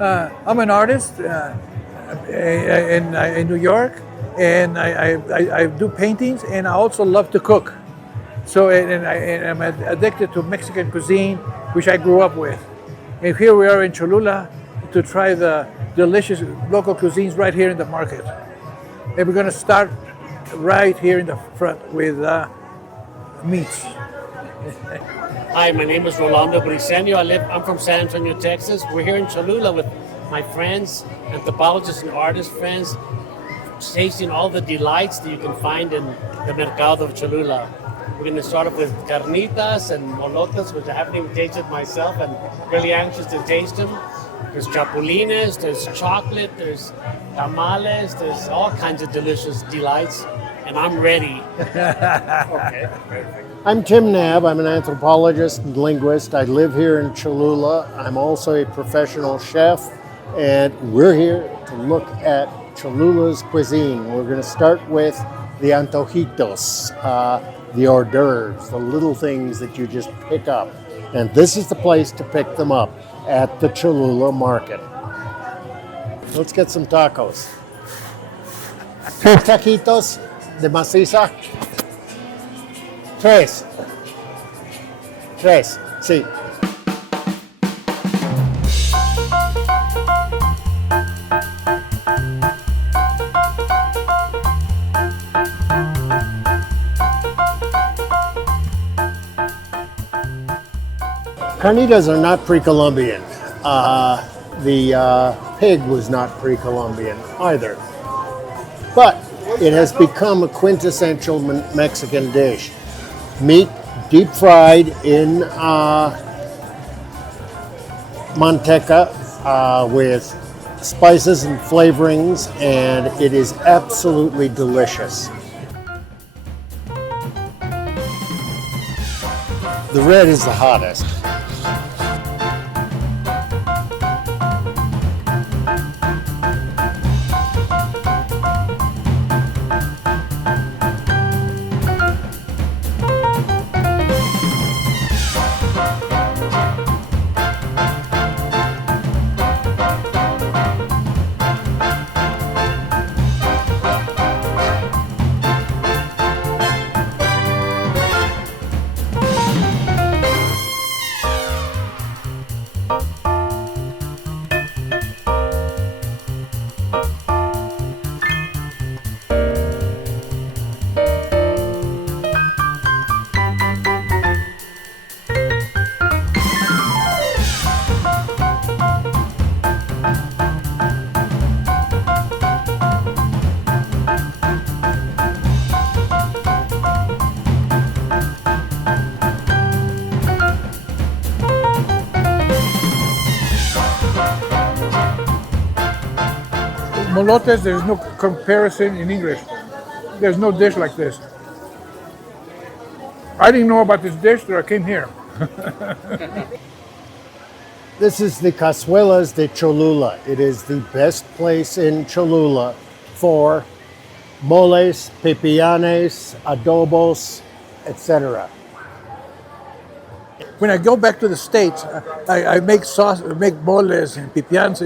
I'm an artist in New York, and I do paintings, and I also love to cook. So, and I'm addicted to Mexican cuisine, which I grew up with. And here we are in Cholula to try the delicious local cuisines right here in the market. And we're going to start right here in the front with meats. Hi, my name is Rolando Briseño. I'm from San Antonio, Texas. We're here in Cholula with my friends, anthropologists and artist friends, tasting all the delights that you can find in the Mercado of Cholula. We're going to start off with carnitas and molotas, which I haven't even tasted myself and really anxious to taste them. There's chapulines, there's chocolate, there's tamales, there's all kinds of delicious delights, and I'm ready. Okay, perfect. I'm Tim Knab. I'm an anthropologist and linguist. I live here in Cholula. I'm also a professional chef, and we're here to look at Cholula's cuisine. We're going to start with the antojitos, the hors d'oeuvres, the little things that you just pick up. And this is the place to pick them up, at the Cholula market. Let's get some tacos. 2 taquitos de maciza. 3, sí. Carnitas are not pre-Columbian. The pig was not pre-Columbian either. But it has become a quintessential Mexican dish. Meat deep fried in manteca with spices and flavorings, and it is absolutely delicious. The red is the hottest. Molotes, there's no comparison in English. There's no dish like this. I didn't know about this dish till I came here. This is the Cazuelas de Cholula. It is the best place in Cholula for moles, pipianes, adobos, etc. When I go back to the States, I make sauce, make moles and pipianes.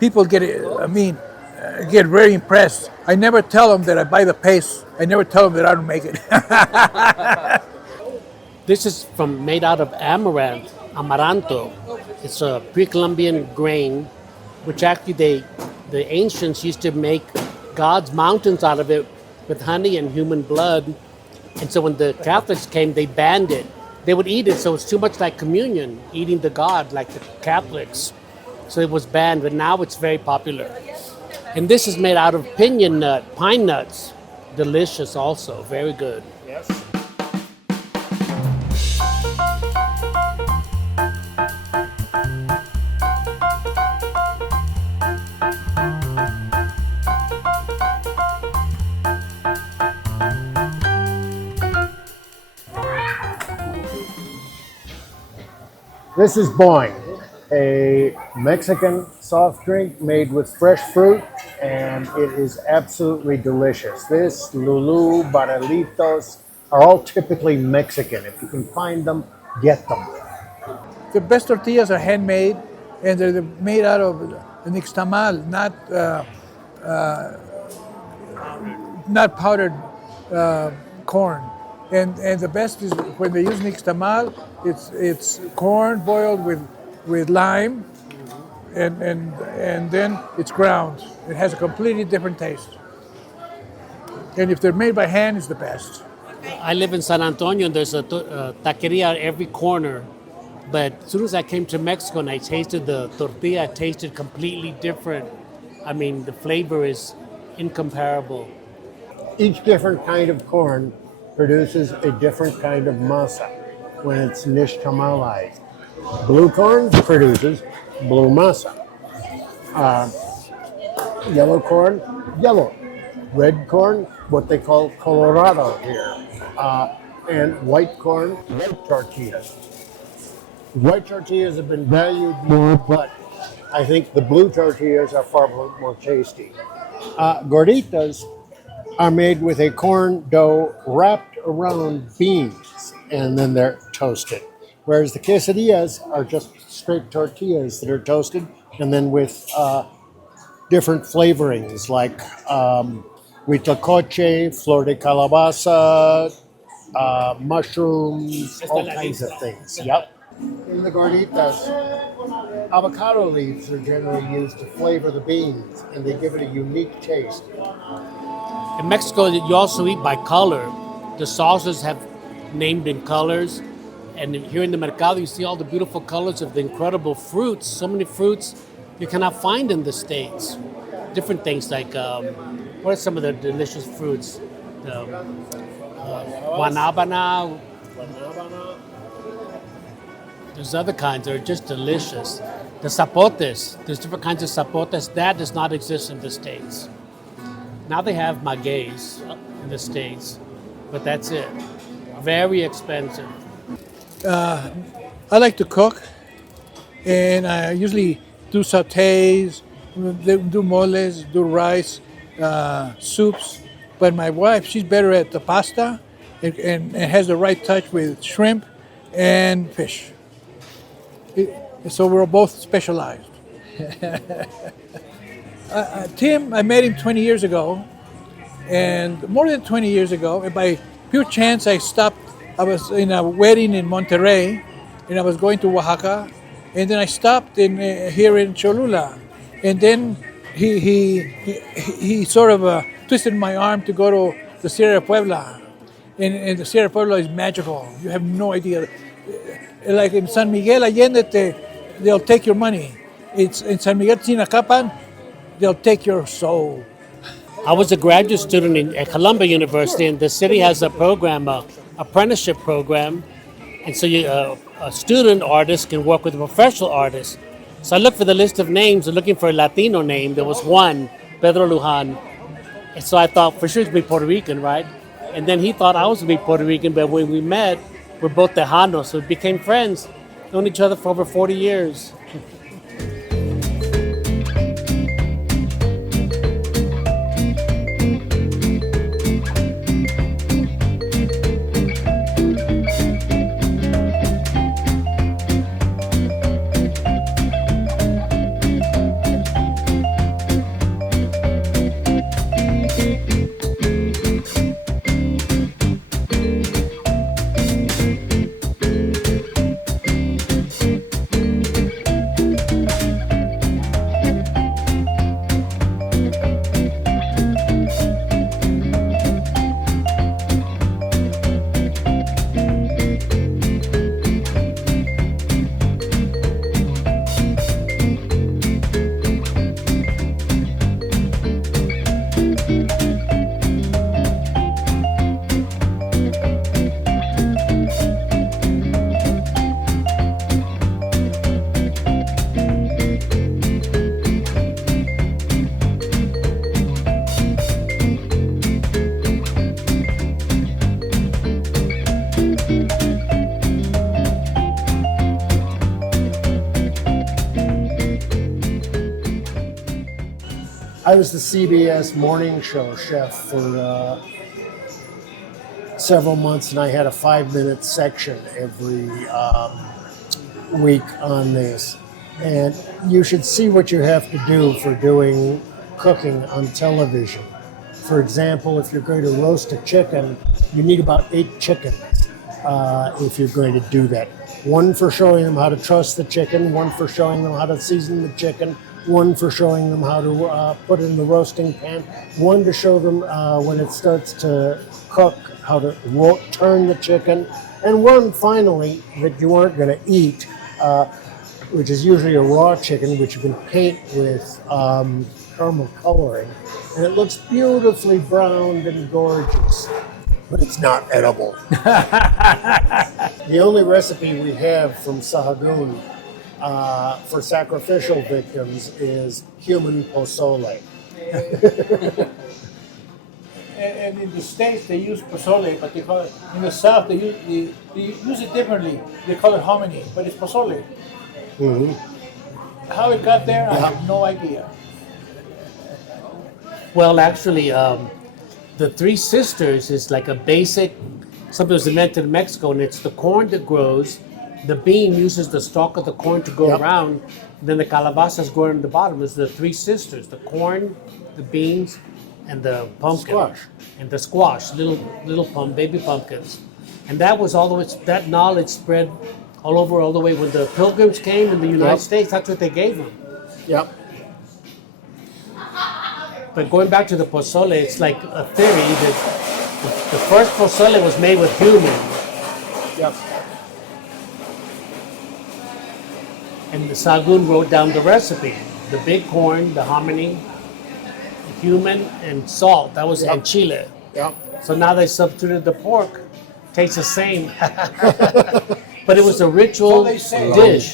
People get very impressed. I never tell them that I buy the paste. I never tell them that I don't make it. This is made out of amaranth, amaranto. It's a pre-Columbian grain, which actually the ancients used to make God's mountains out of it with honey and human blood. And so when the Catholics came, they banned it. They would eat it, so it's too much like communion, eating the God like the Catholics. So it was banned, but now it's very popular. And this is made out of pine nuts. Delicious also, very good. Yes. This is Boing, a Mexican soft drink made with fresh fruit, and it is absolutely delicious. This, Lulu, Barrilitos, are all typically Mexican. If you can find them, get them. The best tortillas are handmade, and they're made out of nixtamal, not powdered corn. And the best is when they use nixtamal, it's corn boiled with lime, and then it's ground. It has a completely different taste. And if they're made by hand, it's the best. I live in San Antonio, and there's a taqueria at every corner. But as soon as I came to Mexico and I tasted the tortilla, it tasted completely different. I mean, the flavor is incomparable. Each different kind of corn produces a different kind of masa when it's nixtamalized. Blue corn produces blue masa. Yellow corn, yellow. Red corn, what they call Colorado here. And white corn, white tortillas. White tortillas have been valued more, but I think the blue tortillas are far more tasty. Gorditas are made with a corn dough wrapped around beans, and then they're toasted. Whereas the quesadillas are just straight tortillas that are toasted, and then with different flavorings like huitlacoche, flor de calabaza, mushrooms, all kinds of things. Yep. In the gorditas, avocado leaves are generally used to flavor the beans, and they give it a unique taste. In Mexico, you also eat by color. The sauces have named in colors. And here in the mercado, you see all the beautiful colors of the incredible fruits. So many fruits you cannot find in the States. Different things like, what are some of the delicious fruits? Guanabana. There's other kinds that are just delicious. The zapotes, there's different kinds of zapotes. That does not exist in the States. Now they have magueys in the States, but that's it. Very expensive. I like to cook, and I usually do sautés, do moles, do rice, soups. But my wife, she's better at the pasta and has the right touch with shrimp and fish. So we're both specialized. Tim, I met him 20 years ago, and more than 20 years ago, and by pure chance, I stopped. I was in a wedding in Monterrey, and I was going to Oaxaca, and then I stopped here in Cholula, and then he sort of twisted my arm to go to the Sierra Puebla, and the Sierra Puebla is magical. You have no idea. Like in San Miguel Allende, they'll take your money. It's in San Miguel Tinacapan, they'll take your soul. I was a graduate student at Columbia University, and the city has a program, apprenticeship program, and so a student artist can work with a professional artist. So I looked for the list of names and looking for a Latino name. There was one, Pedro Luján. And so I thought, for sure he's going to be Puerto Rican, right? And then he thought I was going to be Puerto Rican, but when we met, we're both Tejanos, so we became friends, known each other for over 40 years. I was the CBS morning show chef for several months, and I had a 5-minute section every week on this. And you should see what you have to do for doing cooking on television. For example, if you're going to roast a chicken, you need about 8 chickens if you're going to do that. One for showing them how to truss the chicken, one for showing them how to season the chicken, one for showing them how to put it in the roasting pan, one to show them when it starts to cook, how to turn the chicken, and one finally that you aren't going to eat, which is usually a raw chicken, which you can paint with caramel coloring, and it looks beautifully browned and gorgeous, but it's not edible. The only recipe we have from Sahagún for sacrificial victims is human pozole. And in the States, they use pozole, but they call it, in the South, they use it differently. They call it hominy, but it's pozole. Mm-hmm. How it got there, I have no idea. Well, actually, the Three Sisters is like a basic, something was invented in Mexico, and it's the corn that grows. The bean uses the stalk of the corn to go around. Then the calabazas grow in the bottom. It's the Three Sisters: the corn, the beans, and the pumpkin. Squash. And the squash, little baby pumpkins. And that was all the way. That knowledge spread all the way when the Pilgrims came in the United States. That's what they gave them. Yep. But going back to the pozole, it's like a theory that the first pozole was made with human. Yep. And the Sahagún wrote down the recipe. The big corn, the hominy, human, and salt. That was and chile. Yep. So now they substituted the pork. Tastes the same. But it was a ritual dish.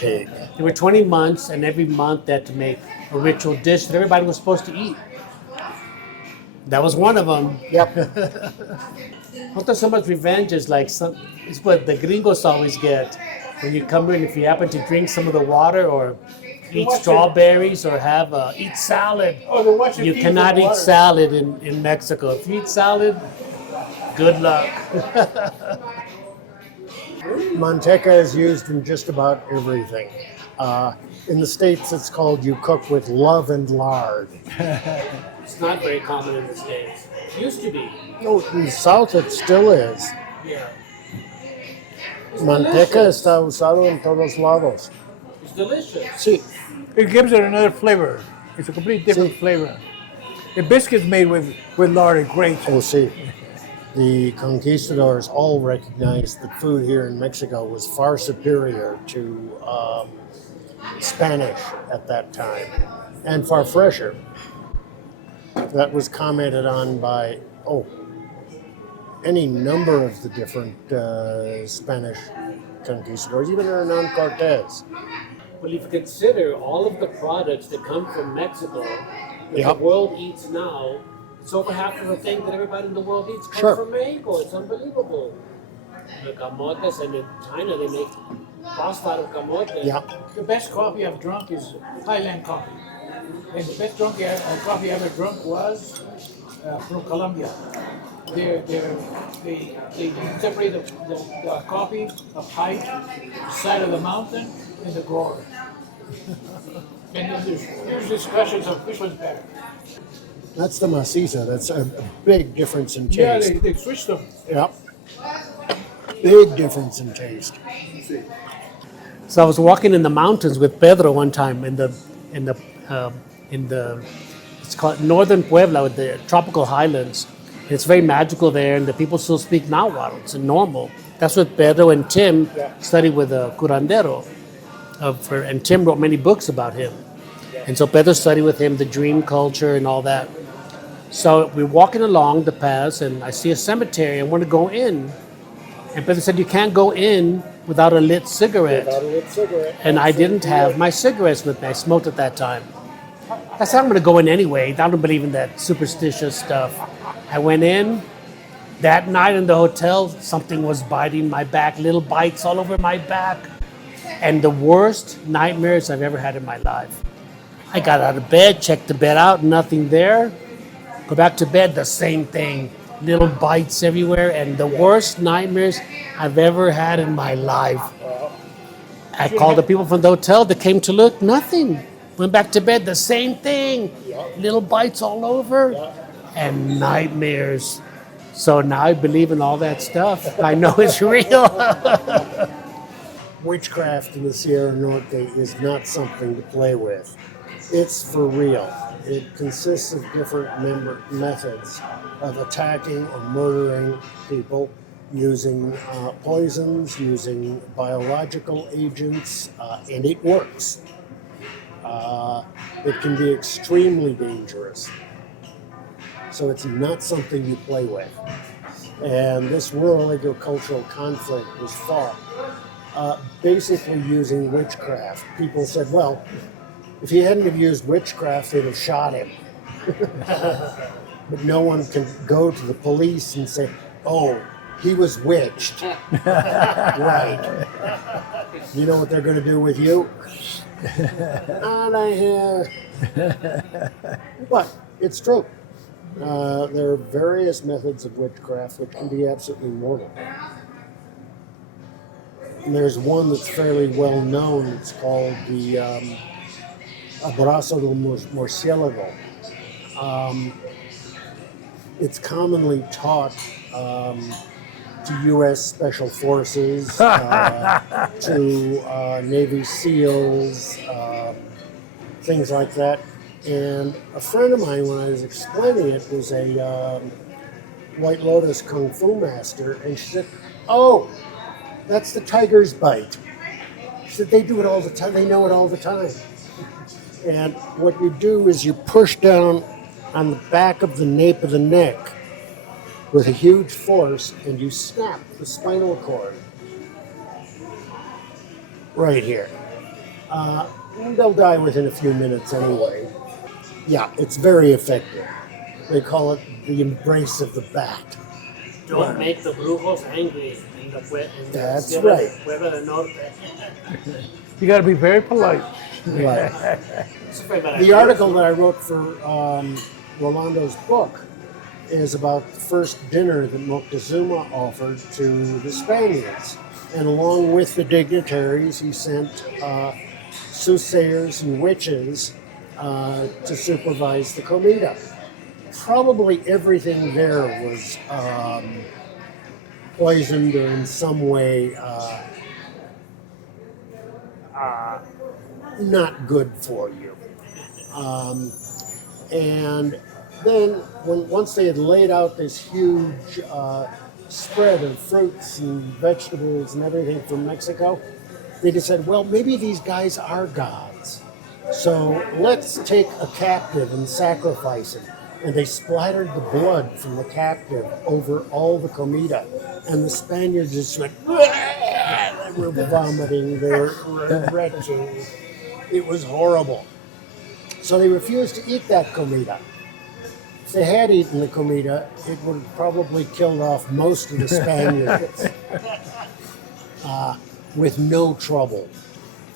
There were 20 months, and every month they had to make a ritual dish that everybody was supposed to eat. That was one of them. Yep. Not so much revenge is like it's what the gringos always get when you come in. If you happen to drink some of the water or eat strawberries or have eat salad, you cannot eat salad in Mexico. If you eat salad, good luck. Manteca is used in just about everything. In the States, it's called you cook with love and lard. It's not very common in the States. It used to be. No, in the South, it still is. Yeah. Manteca está usado en todos lados. It's delicious. Sí. It gives it another flavor. It's a completely different flavor. The biscuits made with lard are great. Oh, sí. The conquistadors all recognized that food here in Mexico was far superior to Spanish at that time, and far fresher. That was commented on by any number of the different Spanish conquistadors, even Hernan Cortez. Well, if you consider all of the products that come from Mexico, that the world eats now, it's over half of the thing that everybody in the world eats comes from Mexico. It's unbelievable. The camotes, and in China they make pasta out of camote. Yeah. The best coffee I've drunk is Highland coffee. And the best coffee I ever drunk was from Colombia. They separate the coffee of height, the side of the mountain, and the grower. And then there's huge discussions of which one's better. That's the maciza. That's a big difference in Yeah, taste. they switched them. Yep. Big difference in taste. So I was walking in the mountains with Pedro one time in the it's called Northern Puebla, with the tropical highlands. It's very magical there, and the people still speak náhuatl. It's normal. That's what Pedro and Tim studied with a curandero, and Tim wrote many books about him. And so Pedro studied with him the dream culture and all that. So we're walking along the paths, and I see a cemetery. I want to go in, and Pedro said, "You can't go in without a lit cigarette." And I didn't have my cigarettes with me. I smoked at that time. I said, "I'm going to go in anyway. I don't believe in that superstitious stuff." I went in. That night in the hotel, something was biting my back, little bites all over my back. And the worst nightmares I've ever had in my life. I got out of bed, checked the bed out, nothing there. Go back to bed, the same thing. Little bites everywhere, and the worst nightmares I've ever had in my life. I called the people from the hotel that came to look, nothing. Went back to bed, the same thing. Little bites all over and nightmares. So now I believe in all that stuff. I know it's real. Witchcraft in the Sierra Norte is not something to play with. It's for real. It consists of different methods of attacking or murdering people using poisons, using biological agents, and it works. It can be extremely dangerous. So it's not something you play with. And this rural agricultural conflict was fought basically using witchcraft. People said, well, if he hadn't have used witchcraft, they'd have shot him. But no one can go to the police and say, oh, he was witched. Right. You know what they're going to do with you? Out of here. But it's true. There are various methods of witchcraft which can be absolutely mortal. And there's one that's fairly well known. It's called the abrazo del murciélago. It's commonly taught to U.S. Special Forces, to Navy SEALs, things like that. And a friend of mine, when I was explaining it, was a White Lotus Kung Fu master, and she said, oh, that's the tiger's bite. She said, they do it all the time, they know it all the time. And what you do is you push down on the back of the nape of the neck with a huge force, and you snap the spinal cord right here. And they'll die within a few minutes anyway. Yeah, it's very effective. They call it the embrace of the bat. Don't make the brujos angry. That's right. Puebla del Norte. You got to be very polite. Right. The article that I wrote for Rolando's book is about the first dinner that Moctezuma offered to the Spaniards. And along with the dignitaries, he sent soothsayers and witches to supervise the comida. Probably everything there was poisoned or in some way not good for you. And then once they had laid out this huge spread of fruits and vegetables and everything from Mexico, they just said, well, maybe these guys are gods. So let's take a captive and sacrifice him. And they splattered the blood from the captive over all the comida. And the Spaniards just went, they were vomiting, they were retching. It was horrible. So they refused to eat that comida. If they had eaten the comida, it would have probably killed off most of the Spaniards with no trouble.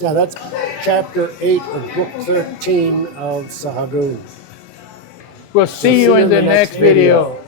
Now that's chapter 8 of book 13 of Sahagún. We'll see you in the next video.